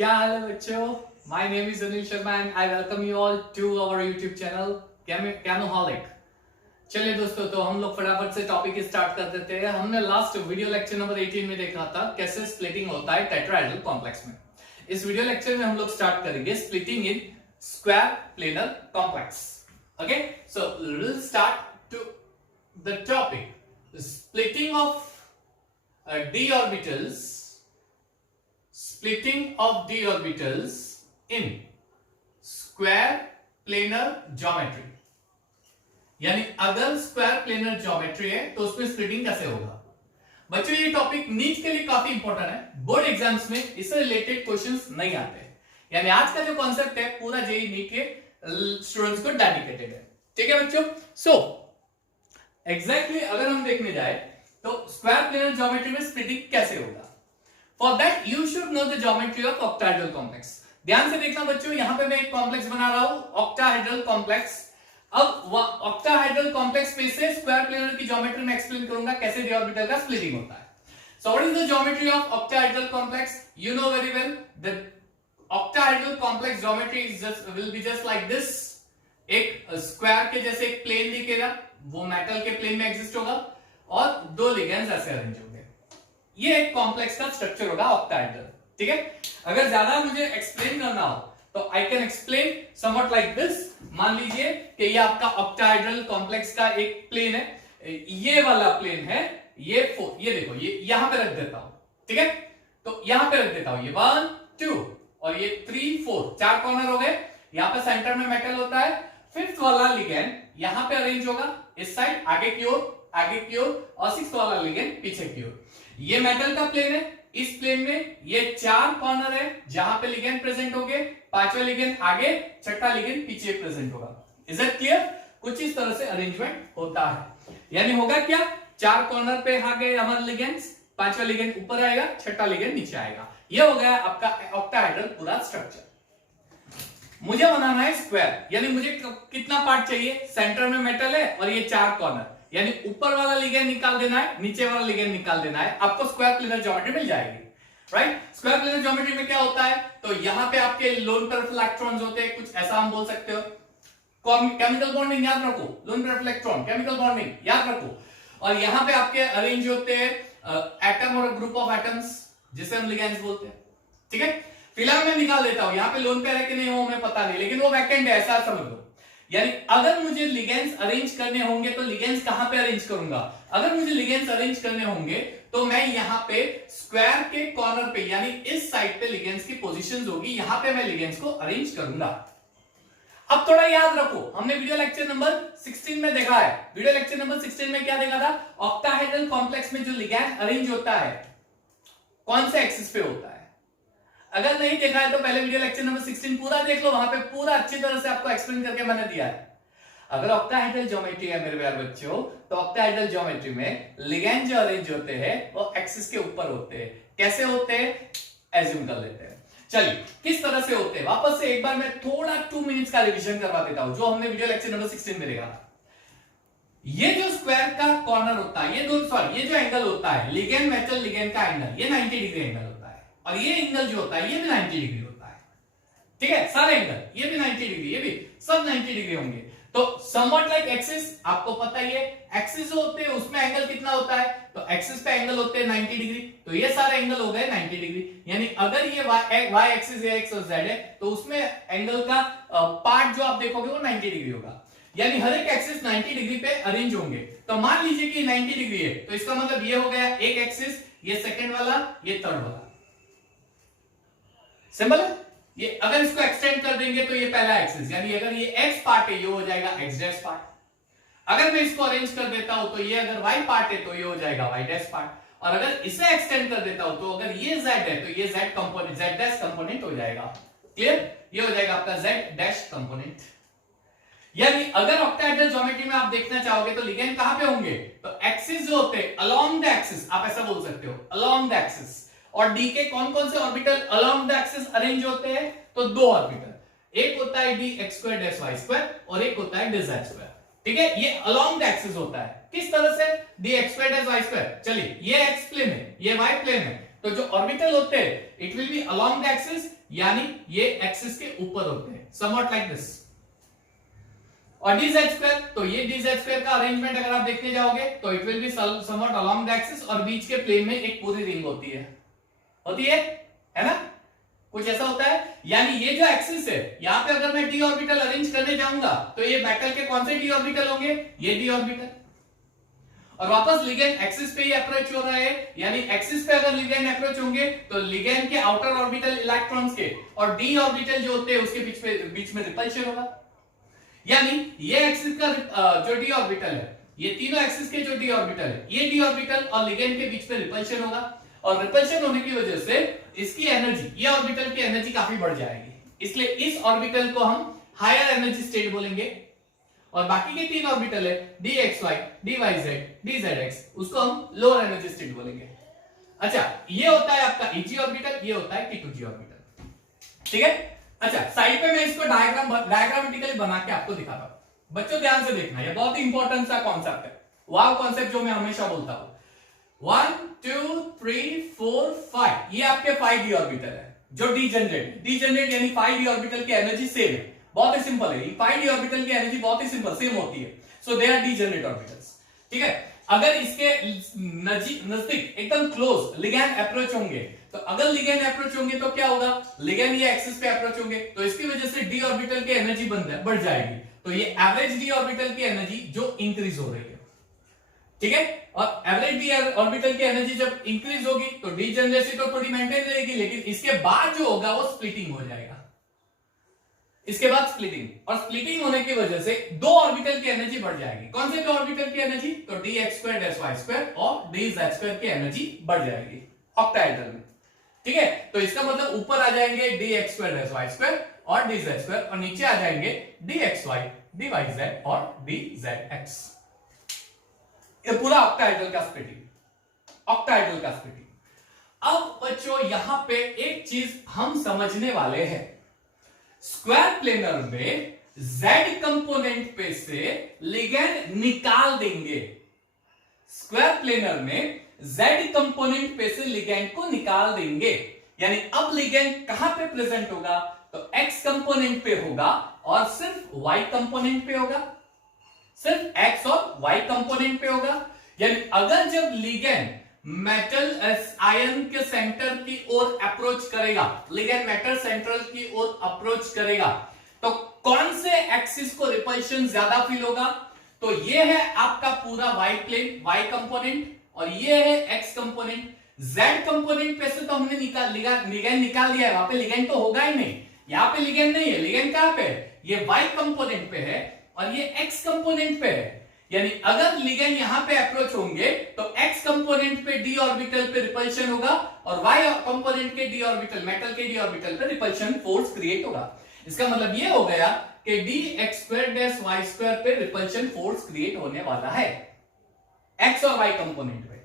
क्या हाल है बच्चों? My name is Anil Sharma and I welcome you all to our YouTube channel कैनोहॉलिक। चलिए दोस्तों, तो हम लोग फटाफट से टॉपिक स्टार्ट कर देते हैं। हमने लास्ट वीडियो लेक्चर नंबर 18 में देखा था कैसे स्प्लिटिंग होता है टेट्राहेड्रल कॉम्प्लेक्स में। इस वीडियो लेक्चर में हम लोग स्टार्ट करेंगे splitting in square planar complex. Okay, so will start to the topic splitting of d orbitals, splitting of d orbitals in square planar geometry। यानी अगर स्क्वायर प्लेनर ज्योमेट्री है तो उसमें स्प्लिटिंग कैसे होगा। बच्चों, ये टॉपिक नीट के लिए काफी इंपॉर्टेंट है। बोर्ड एग्जाम्स में इससे रिलेटेड क्वेश्चंस नहीं आते, यानी आज का जो कॉन्सेप्ट है पूरा जेईई नीट के स्टूडेंट्स को डेडिकेटेड है। ठीक है बच्चों, सो एग्जैक्टली अगर हम देखने जाए तो स्क्वायर प्लेनर ज्योमेट्री में स्प्लिटिंग कैसे होगा। For that you should know the geometry of octahedral complex. ध्यान से देखना बच्चों, यहां पे मैं एक कॉम्प्लेक्स बना रहा हूं ऑक्टाहेड्रल कॉम्प्लेक्स। अब ऑक्टाहेड्रल कॉम्प्लेक्स पे से स्क्वायर प्लेनर की ज्योमेट्री में एक्सप्लेन करूंगा कैसे d ऑर्बिटल का स्प्लिटिंग होता है। So what is the geometry of octahedral complex? You know very well the octahedral complex geometry will be just like this. एक स्क्वायर के जैसे एक प्लेन दिखेगा, वो मेटल के प्लेन में एग्जिस्ट होगा और दो लिगेंड्स ऐसे अरेंज होंगे। ये एक कॉम्प्लेक्स का स्ट्रक्चर होगा ऑक्टाहेड्रल। ठीक है, अगर ज्यादा मुझे एक्सप्लेन करना हो तो I can explain somewhat like this. मान लीजिए कि ये आपका ऑक्टाहेड्रल कॉम्प्लेक्स का एक प्लेन है, ये वाला प्लेन है, ये देखो, ये यहां पे रख देता हूं। ठीक है, तो यहां पे रख देता हूं, ये 1 2 और ये 3 4 चार कॉर्नर हो गए। यहां पे सेंटर में मेटल होता है। फिफ्थ वाला लिगेंड यहां पे अरेंज होगा इस साइड आगे की ओर और सिक्स्थ वाला लिगेंड पीछे की ओर। ये मेटल का प्लेन है, इस प्लेन में ये चार कॉर्नर है जहां पे लिगेंड प्रेजेंट होंगे, पांचवा लिगेंड आगे, छठा लिगेंड पीछे प्रेजेंट होगा। Is it clear? कुछ इस तरह से अरेंजमेंट होता है। यानी होगा क्या, चार कॉर्नर पे आ गए हमारे लिगेंड्स, पांचवा लिगेंड ऊपर आएगा, छठा लिगेंड नीचे आएगा। ये हो गया आपका ऑक्टाहेड्रल पूरा स्ट्रक्चर। मुझे बनाना है स्क्वायर, यानी मुझे कितना पार्ट चाहिए? सेंटर में मेटल है और ये चार कॉर्नर, यानी ऊपर वाला लिगेंड निकाल देना है, नीचे वाला लिगेंड निकाल देना है, आपको स्क्वायर प्लेनर ज्योमेट्री मिल जाएगी। राइट, स्क्वायर प्लेनर ज्योमेट्री में क्या होता है, तो यहां पे आपके लोन पेयर ऑफ इलेक्ट्रॉन्स होते हैं, कुछ ऐसा हम बोल सकते हो। केमिकल बॉन्डिंग याद रखो, lone pair of electron, chemical bonding याद रखो। और यहां पे आपके अरेंज होते हैं एटम और ग्रुप ऑफ एटम्स, जिसे हम लिगेंड्स बोलते हैं। ठीक है, फिलहाल मैं निकाल देता हूं, यहां पे लोन पेयर है कि नहीं वो हमें पता नहीं, लेकिन वो वैकेंट है ऐसा समझ लो। यानी अगर मुझे लिगेंड्स अरेंज करने होंगे तो लिगेंड्स कहां पे अरेंज करूंगा? अगर मुझे लिगेंड्स अरेंज करने होंगे तो मैं यहां पे स्क्वायर के कॉर्नर पे, यानी इस साइड पे लिगेंड्स की पोजीशंस होगी, यहां पे मैं लिगेंड्स को अरेंज करूंगा। अब थोड़ा याद रखो, हमने वीडियो लेक्चर नंबर 16 में देखा है। वीडियो लेक्चर नंबर 16 में क्या देखा था? ऑक्टाहेड्रल कॉम्प्लेक्स में जो लिगेंड अरेंज होता है कौन से एक्सिस पे होता है। अगर नहीं देखा है तो पहले वीडियो लेक्चर नंबर 16 पूरा देख लो, वहां पे पूरा अच्छी तरह से आपको एक्सप्लेन करके मैंने दिया है। अगर ऑक्टाहेड्रल ज्योमेट्री है मेरे प्यारे बच्चों, तो ऑक्टाहेड्रल ज्योमेट्री में लिगेंड जो अरेंज होते हैं वो एक्सिस के ऊपर होते हैं। कैसे होते हैं एज्यूम कर लेते हैं। चलिए, किस तरह से होते हैं वापस से एक बार मैं थोड़ा 2 मिनट्स का रिवीजन करवा देता हूं, जो हमने वीडियो लेक्चर नंबर 16 में देखा था। ये जो स्क्वायर का कॉर्नर होता है, ये जो एंगल होता है लिगेंड मेटल लिगेंड का एंगल, ये 90 डिग्री एंगल होता है, और ये एंगल जो होता है ये भी 90 डिग्री होता है। ठीक है, सारे एंगल, ये भी 90 डिग्री, ये भी सब 90 डिग्री होंगे। तो समवट लाइक एक्सिस, आपको पता ही है एक्सिस होते हैं उसमें एंगल कितना होता है, तो एक्सिस पे एंगल होते हैं 90 डिग्री, तो ये सारे एंगल हो गए 90 डिग्री। यानी अगर ये y एक्सिस है, x और z है, तो उसमें एंगल का पार्ट जो आप देखोगे वो 90 डिग्री होगा। यानी हर एक एक्सिस 90 डिग्री पे अरेंज होंगे। तो मान लीजिए कि 90 डिग्री है, तो इसका मतलब ये हो गया एक एक्सिस, ये सेकंड वाला, ये थर्ड वाला। सिंपल है। ये अगर इसको एक्सटेंड कर देंगे तो ये पहला एक्सिस, यानी अगर ये x पार्ट है ये हो जाएगा x डैश पार्ट। अगर मैं इसको अरेंज कर देता हूं तो ये अगर y पार्ट है तो ये हो जाएगा y डैश पार्ट। और अगर इसे एक्सटेंड कर देता हूं तो अगर ये z है तो ये z component, z dash component हो जाएगा। क्लियर? ये हो जाएगा आपका z डैश कंपोनेंट। यानी अगर ऑक्टाहेड्रल ज्योमेट्री में आप देखना चाहोगे तो लिगेंड कहां पे होंगे, तो एक्सिस जो होते हैं अलोंग द एक्सिस, आप ऐसा बोल सकते हो अलोंग द एक्सिस। और डी के कौन कौन से orbital along the axis arrange होते हैं, तो दो ऑर्बिटल, एक होता है D X square dash Y square और एक होता है डी जेड स्क्वायर। ठीक है, ये अलोंग द एक्सिस होता है। किस तरह से? D X square dash Y square. चलिए, ये एक्स प्लेन है, ये वाई प्लेन है, तो जो ऑर्बिटल होते हैं it will be along the axis, यानी ये एक्सिस के ऊपर होते हैं, समवॉट लाइक दिस। और dz स्क्वायर, तो ये dz स्क्वायर का अरेंजमेंट अगर आप देखने जाओगे तो it will be somewhat along the axis, और बीच के प्लेन में एक पूरी रिंग होती है ना, कुछ ऐसा होता है। यानी ये जो एक्सिस है, यहां पे अगर मैं d ऑर्बिटल अरेंज करने जाऊंगा तो ये मेटल के कौन से d ऑर्बिटल होंगे, ये d ऑर्बिटल। और वापस लिगेंड एक्सिस पे ही अप्रोच हो रहा है, यानी एक्सिस पे अगर लिगेंड अप्रोच होंगे तो लिगेंड के आउटर ऑर्बिटल इलेक्ट्रॉन्स के और d ऑर्बिटल जो होते हैं उसके बीच में रिपल्शन होगा। यानी ये एक्सिस का जो d ऑर्बिटल है, ये तीनों एक्सिस के जो d ऑर्बिटल है, ये d ऑर्बिटल और लिगेंड के बीच में रिपल्शन होगा, और रिपल्शन होने की वजह से इसकी एनर्जी, ये ऑर्बिटल की एनर्जी काफी बढ़ जाएगी, इसलिए इस ऑर्बिटल को हम हायर एनर्जी स्टेट बोलेंगे। और बाकी के तीन ऑर्बिटल है dxy, dyz, dzx, उसको हम लोअर एनर्जी स्टेट बोलेंगे। अच्छा, ये होता है आपका Eg ऑर्बिटल, ये होता है T2g ऑर्बिटल, ठीक है। अच्छा, साइड पे मैं इसको डायग्रामेटिकली बना के आपको दिखाता हूं। बच्चों ध्यान से देखना, ये बहुत इंपॉर्टेंट सा कॉन्सेप्ट है, वाव कॉन्सेप्ट जो मैं हमेशा बोलता हूं। 1 2 3 4 5, ये आपके 5d ऑर्बिटल है जो डीजनरेट यानी 5d ऑर्बिटल की एनर्जी सेम है, बहुत ही सिंपल है। 5d ऑर्बिटल की एनर्जी बहुत ही सिंपल सेम होती है, सो दे आर डीजनरेट ऑर्बिटल्स, ठीक है। अगर इसके नजदीक एकदम क्लोज लिगैंड अप्रोच होंगे, तो अगर लिगैंड अप्रोच होंगे तो क्या होगा, लिगैंड ये एक्सिस पे अप्रोच होंगे तो इसकी वजह से d ऑर्बिटल की एनर्जी बढ़ जाएगी, तो ये एवरेज d ऑर्बिटल की एनर्जी जो इंक्रीज हो रही है, ठीक है। और एवरेज d ऑर्बिटल की एनर्जी जब इंक्रीज होगी तो डीजनरेसी तो थोड़ी मेंटेन रहेगी, लेकिन इसके बाद जो होगा वो स्प्लिटिंग हो जाएगा, इसके बाद स्प्लिटिंग, और स्प्लिटिंग होने की वजह से दो ऑर्बिटल की एनर्जी बढ़ जाएगी। कौन से दो ऑर्बिटल की एनर्जी, तो dx2 और dz2 की एनर्जी बढ़ जाएगी ऑक्टाहेड्रल में, ठीक है। तो इसका मतलब ऊपर आ जाएंगे dx2 और dz2, और नीचे आ जाएंगे dxy, dyz और dzx। ये पूरा ऑक्टाहेड्रल का स्प्लिटिंग। अब बच्चों यहां पे एक चीज हम समझने वाले हैं, स्क्वायर प्लेनर में z कंपोनेंट पे से लिगेंड निकाल देंगे, स्क्वायर प्लेनर में z कंपोनेंट पे से लिगेंड को निकाल देंगे। यानी अब लिगेंड कहां पे प्रेजेंट होगा, तो x कंपोनेंट पे होगा और सिर्फ y कंपोनेंट पे होगा, सिर्फ x और y कंपोनेंट पे होगा। यानी अगर जब लिगेंड मेटल आयन के सेंटर की ओर अप्रोच करेगा, लिगेंड मेटल सेंट्रल की ओर अप्रोच करेगा, तो कौन से एक्सिस को रिपल्शन ज्यादा फील होगा, तो ये है आपका पूरा y प्लेन, y कंपोनेंट, और ये है x कंपोनेंट। z कंपोनेंट पे से तो हमने लिगेंड निकाल दिया है, वहां पे लिगेंड तो होगा ही नहीं, यहां पे लिगेंड नहीं है, लिगेंड कहां पे है, ये y कंपोनेंट पे है और ये x कंपोनेंट पे है। यानी अगर लिगेंड यहां पे अप्रोच होंगे तो x कंपोनेंट पे d ऑर्बिटल पे रिपल्शन होगा और y कंपोनेंट के d ऑर्बिटल, मेटल के d ऑर्बिटल पे रिपल्शन फोर्स क्रिएट होगा। इसका मतलब ये हो गया कि dx2-y2 पे रिपल्शन फोर्स क्रिएट होने वाला है x और y कंपोनेंट पे।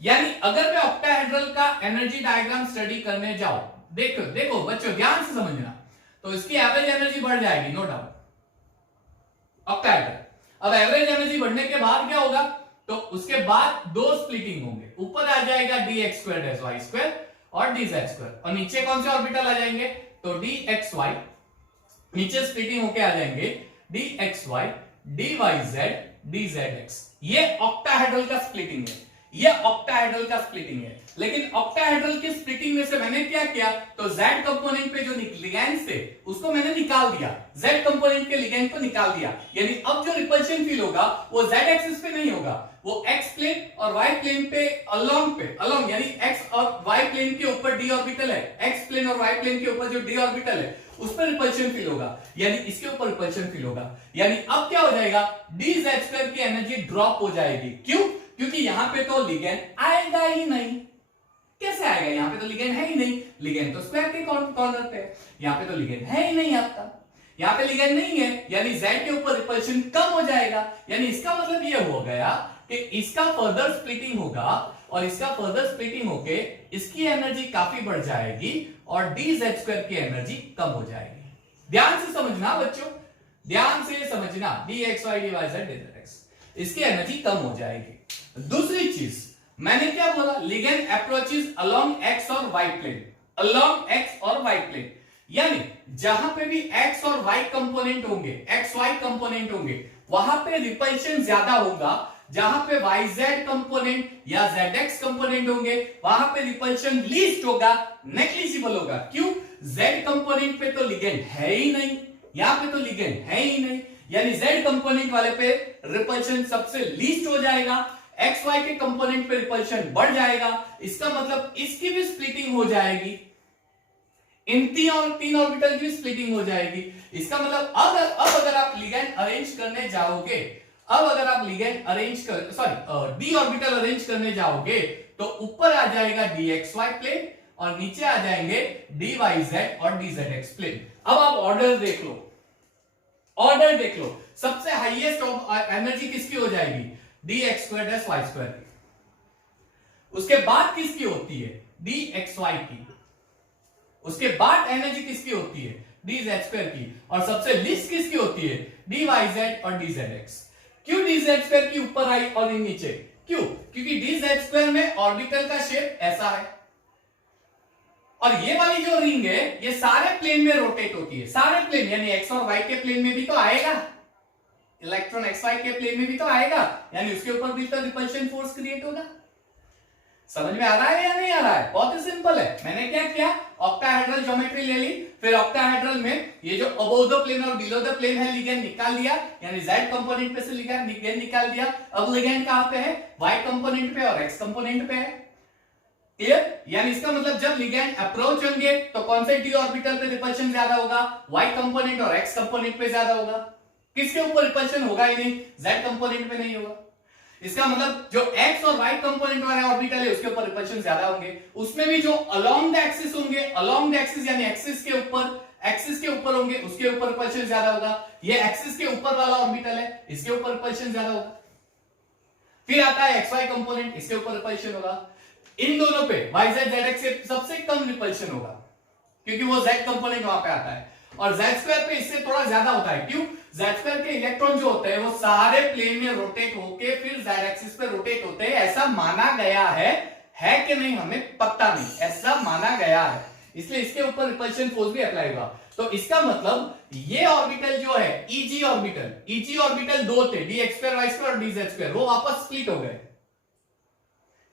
यानी अगर मैं ऑक्टाहेड्रल का एनर्जी डायग्राम स्टडी करने जाऊं, देखो बच्चों ध्यान से समझना, तो इसकी एवरेज एनर्जी बढ़ जाएगी, नो डाउट, ऑक्टाहेड्रल। अब एवरेज एनर्जी बढ़ने के बाद क्या होगा, तो उसके बाद दो स्प्लिटिंग होंगे, ऊपर आ जाएगा dx2-y2 और dz2, और नीचे कौन से ऑर्बिटल आ जाएंगे, तो dxy, नीचे स्प्लिटिंग होके आ जाएंगे dxy, dyz, dzx। ये ऑक्टाहेड्रल का स्प्लिटिंग है, ये ऑक्टाहेड्रल का स्प्लिटिंग है। लेकिन ऑक्टाहेड्रल की स्प्लिटिंग में से मैंने क्या किया, तो z कंपोनेंट पे जो लिगेंड्स थे उसको मैंने निकाल दिया, z कंपोनेंट के लिगेंड को निकाल दिया। यानी अब जो रिपल्शन फील होगा वो z एक्सिस पे नहीं होगा, वो x प्लेन और y प्लेन पे अलोंग, यानी x और y प्लेन के ऊपर d ऑर्बिटल है, x प्लेन और y प्लेन के ऊपर जो d ऑर्बिटल है उस पर रिपल्शन फील होगा, यानी इसके ऊपर रिपल्शन फील होगा। यानी अब क्या हो जाएगा, dz2 की एनर्जी ड्रॉप हो जाएगी। क्यों, क्योंकि यहां पे तो लिगेंड आएगा ही नहीं। कैसे आएगा, यहां पे तो लिगेंड है ही नहीं, लिगेंड तो स्क्वायर के कॉर्नर पे है, यहां पे तो लिगेंड है ही नहीं आपका, यहां पे लिगेंड नहीं है, यानी z के ऊपर रिपल्शन कम हो जाएगा। यानी इसका मतलब ये हो गया कि इसका फर्दर स्प्लिटिंग होगा और इसका फर्दर स्प्लिटिंग होके इसकी एनर्जी काफी बढ़ जाएगी और dz2 की एनर्जी कम हो जाएगी। ध्यान से समझना बच्चों, ध्यान से समझना, dxy, dyz, dzx, इसकी एनर्जी कम हो जाएगी। दूसरी चीज, मैंने क्या बोला, लिगेंड अप्रोचेस अलोंग एक्स और वाई प्लेन, अलोंग एक्स और वाई प्लेन, यानी जहां पे भी एक्स और वाई कंपोनेंट होंगे, एक्स वाई कंपोनेंट होंगे, वहां पे रिपल्शन ज्यादा होगा। जहां पे वाई जेड कंपोनेंट या जेड एक्स कंपोनेंट होंगे वहां पे रिपल्शन लीस्ट होगा, नेग्लिजिबल होगा। क्यों? जेड कंपोनेंट पे तो लिगेंड है ही नहीं, यहां पे तो लिगेंड है ही नहीं, यानी जेड कंपोनेंट वाले पे रिपल्शन सबसे लीस्ट हो जाएगा, एक्स वाई के कंपोनेंट पे रिपल्शन बढ़ जाएगा। इसका मतलब इसकी भी स्प्लिटिंग हो जाएगी, इन तीन ऑर्बिटल की स्प्लिटिंग हो जाएगी। इसका मतलब अब अगर आप लिगेंड अरेंज करने जाओगे, अब अगर आप लिगेंड अरेंज कर सॉरी डी ऑर्बिटल अरेंज करने जाओगे तो ऊपर आ जाएगा dxy प्लेन और नीचे आ जाएंगे dyz और dzx प्लेन। अब आप ऑर्डर देख लो, ऑर्डर देख लो, सबसे हाईएस्ट एनर्जी किसकी हो जाएगी? dx² y² की। उसके बाद किसकी होती है? dxy की। उसके बाद एनर्जी किसकी होती है? dz² की। और सबसे लिस्ट किसकी होती है? dyz और dzx। क्यों dz² की ऊपर आई और नीचे? क्यों? क्योंकि dz² में ऑर्बिटल का शेप ऐसा है और ये वाली जो रिंग है ये सारे प्लेन में रोटेट होती है, सारे प्लेन, यानी एक्स और वाई के प्लेन में भी तो आएगा, इलेक्ट्रॉन एक्स वाई के प्लेन में भी तो आएगा, यानी उसके ऊपर भी तो रिपल्शन फोर्स क्रिएट होगा। समझ में आ रहा है या नहीं आ रहा है? बहुत ही सिंपल है। मैंने क्या किया, ऑक्टाहेड्रल ज्योमेट्री ले ली, फिर ऑक्टाहेड्रल में ये जो अबोव द प्लेन और बिलो द प्लेन है लिगेंड निकाल लिया, यानी जेड कंपोनेंट पे से लिगेंड निकाल दिया। अब लिगेंड कहां पे है? वाई कंपोनेंट पे और एक्स कंपोनेंट पे है। क्लियर? यानी इसका मतलब जब लिगेंड अप्रोच होंगे तो कौन से डी ऑर्बिटल पे रिपल्शन ज्यादा होगा? वाई कंपोनेंट और एक्स कंपोनेंट पे ज्यादा होगा। किसके ऊपर रिपल्शन होगा ही नहीं? जेड कंपोनेंट पे नहीं होगा। इसका मतलब जो एक्स और वाई कंपोनेंट वाले ऑर्बिटल है उसके ऊपर रिपल्शन ज्यादा होंगे। उसमें भी जो अलोंग द एक्सिस होंगे, अलोंग द एक्सिस यानी एक्सिस के ऊपर होंगे, उसके ऊपर रिपल्शन ज्यादा होगा। ये एक्सिस के ऊपर वाला ऑर्बिटल है, इसके ऊपर रिपल्शन ज्यादा होगा। फिर आता है एक्स वाई कंपोनेंट, इसके ऊपर रिपल्शन होगा। इन दोनों पे YZ ZX से सबसे कम रिपल्शन होगा क्योंकि वो Z कंपोनेंट वहां पे आता है, और Z² पे इससे थोड़ा ज्यादा होता है। क्यों? Z² के इलेक्ट्रॉन जो होते हैं वो सारे प्लेन में रोटेट होके फिर Z एक्सिस पे रोटेट होते हैं, ऐसा माना गया है कि नहीं हमें पता नहीं, ऐसा माना गया है, इसलिए इसके ऊपर रिपल्शन फोर्स भी अप्लाई होगा। तो इसका मतलब ये ऑर्बिटल जो है EG ऑर्बिटल दो थे, dx² y² और dz², वो वापस स्प्लिट हो गए,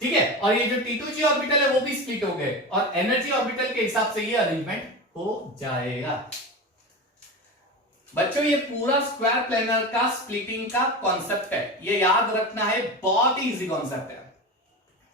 ठीक है। और ये जो T2G ऑर्बिटल है वो भी स्प्लिट हो गए और एनर्जी ऑर्बिटल के हिसाब से ये अरेंजमेंट हो जाएगा। बच्चों ये पूरा स्क्वायर प्लेनर का स्प्लिटिंग का कॉन्सेप्ट है, ये याद रखना है, बहुत ही इजी कॉन्सेप्ट है,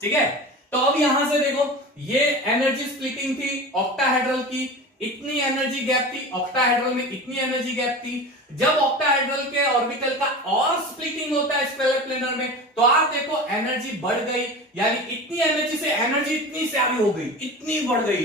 ठीक है। तो अब यहां से देखो, ये एनर्जी स्प्लिटिंग थी ऑक्टाहेड्रल की, इतनी एनर्जी गैप थी, ऑक्टाहेड्रल में इतनी एनर्जी गैप थी। जब ऑक्टाहेड्रल के ऑर्बिटल का और स्प्लिटिंग होता है स्क्वायर प्लेनर में तो आप देखो एनर्जी बढ़ गई, यानी इतनी एनर्जी से एनर्जी इतनी सारी हो गई, इतनी बढ़ गई,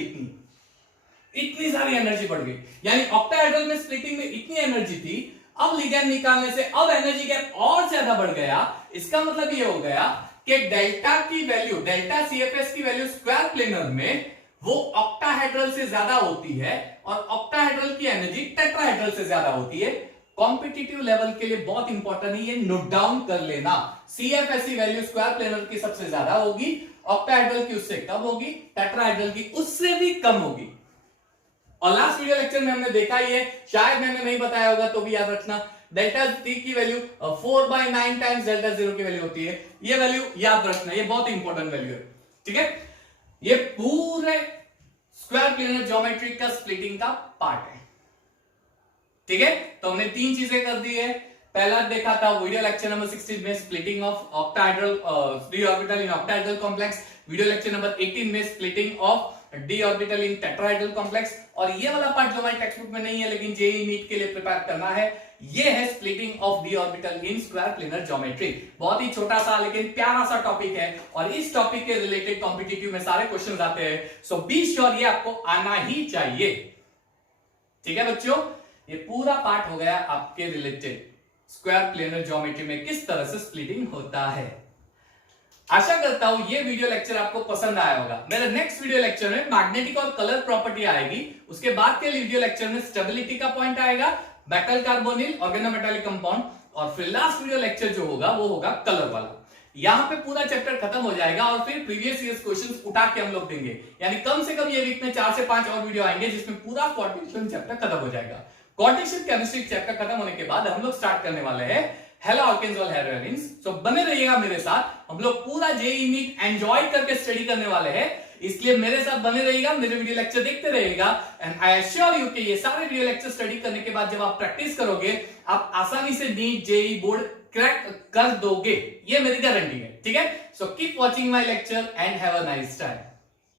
इतनी सारी एनर्जी बढ़ गई, यानी ऑक्टाहेड्रल में स्प्लिटिंग में इतनी एनर्जी थी, अब लिगेंड निकालने से अब एनर्जी गैप और ज्यादा बढ़ गया। इसका मतलब ये हो गया कि डेल्टा की वैल्यू, डेल्टा CFS की वैल्यू स्क्वायर प्लेनर में वो ऑक्टाहेड्रल से ज्यादा होती है और ऑक्टाहेड्रल की एनर्जी टेट्राहेड्रल से ज्यादा होती है। कॉम्पिटिटिव लेवल के लिए बहुत इंपॉर्टेंट है, ये नोट डाउन कर लेना। CFS की वैल्यू स्क्वायर प्लेनर की सबसे ज्यादा होगी, ऑक्टाहेड्रल की उससे कम होगी, टेट्राहेड्रल की उससे भी कम होगी। और लास्ट वीडियो लेक्चर में हमने देखा ही है, शायद मैंने नहीं बताया होगा तो भी याद रखना, डेल्टा T की वैल्यू 4/9 टाइम्स डेल्टा 0 की वैल्यू होती है, ये वैल्यू याद रखना, ये बहुत इंपॉर्टेंट वैल्यू है, ठीक है। ये पूरे स्क्वायर प्लेनर ज्योमेट्री का स्प्लिटिंग का पार्ट है, ठीक है। तो हमने तीन चीजें कर दी है। पहला देखा था वीडियो लेक्चर नंबर 16 में splitting of octahedral d orbital in octahedral complex, video lecture number 18 में splitting of d orbital in tetrahedral complex, और ये वाला पार्ट जो हमारे टेक्स्ट बुक में नहीं है लेकिन जेईई नीट के लिए प्रिपेयर करना है, ये है splitting of d orbital in square planar geometry. बहुत ही छोटा सा लेकिन प्यारा सा टॉपिक है और इस टॉपिक के रिलेटेड कॉम्पिटिटिव में सारे क्वेश्चंस आते हैं, सो बी श्योर ये आपको आना ही चाहिए, ठीक है बच्चों। ये पूरा पार्ट हो गया आपके रिलेटेड स्क्वायर प्लेनर ज्योमेट्री में किस तरह से स्प्लिटिंग होता है। आशा करता हूं ये वीडियो लेक्चर आपको पसंद आया होगा। मेरे नेक्स्ट वीडियो लेक्चर में मैग्नेटिक और कलर प्रॉपर्टी आएगी, उसके बाद के वीडियो लेक्चर में स्टेबिलिटी का पॉइंट आएगा, मेटल कार्बोनिल ऑर्गेनोमेटालिक कंपाउंड, और फिर लास्ट वीडियो लेक्चर जो होगा वो होगा कलर वाला। यहां पे पूरा चैप्टर खत्म हो जाएगा और फिर प्रीवियस ईयर क्वेश्चंस उठा के हम लोग देंगे, यानी कम से कम ये वीक में 4 से 5 और वीडियो आएंगे जिसमें पूरा क्वाड्रेटिक चैप्टर खत्म हो जाएगा। क्वाड्रेटिक केमिस्ट्री चैप्टर खत्म होने के बाद हम लोग स्टार्ट करने वाले हैं हेलो अल्केन्स और हेलोजेन्स। सो बने रहिएगा मेरे साथ, हम लोग पूरा जेईई नीट एंजॉय करके स्टडी करने वाले हैं, इसलिए मेरे साथ बने रहिएगा, मेरे वीडियो लेक्चर देखते रहिएगा। एंड आई एश्योर यू कि ये सारे वीडियो लेक्चर स्टडी करने के बाद जब आप प्रैक्टिस करोगे आप आसानी से नीट जेईई बोर्ड क्रैक कर दोगे, ये मेरी गारंटी है, ठीक है। So keep watching my lecture and have a nice time.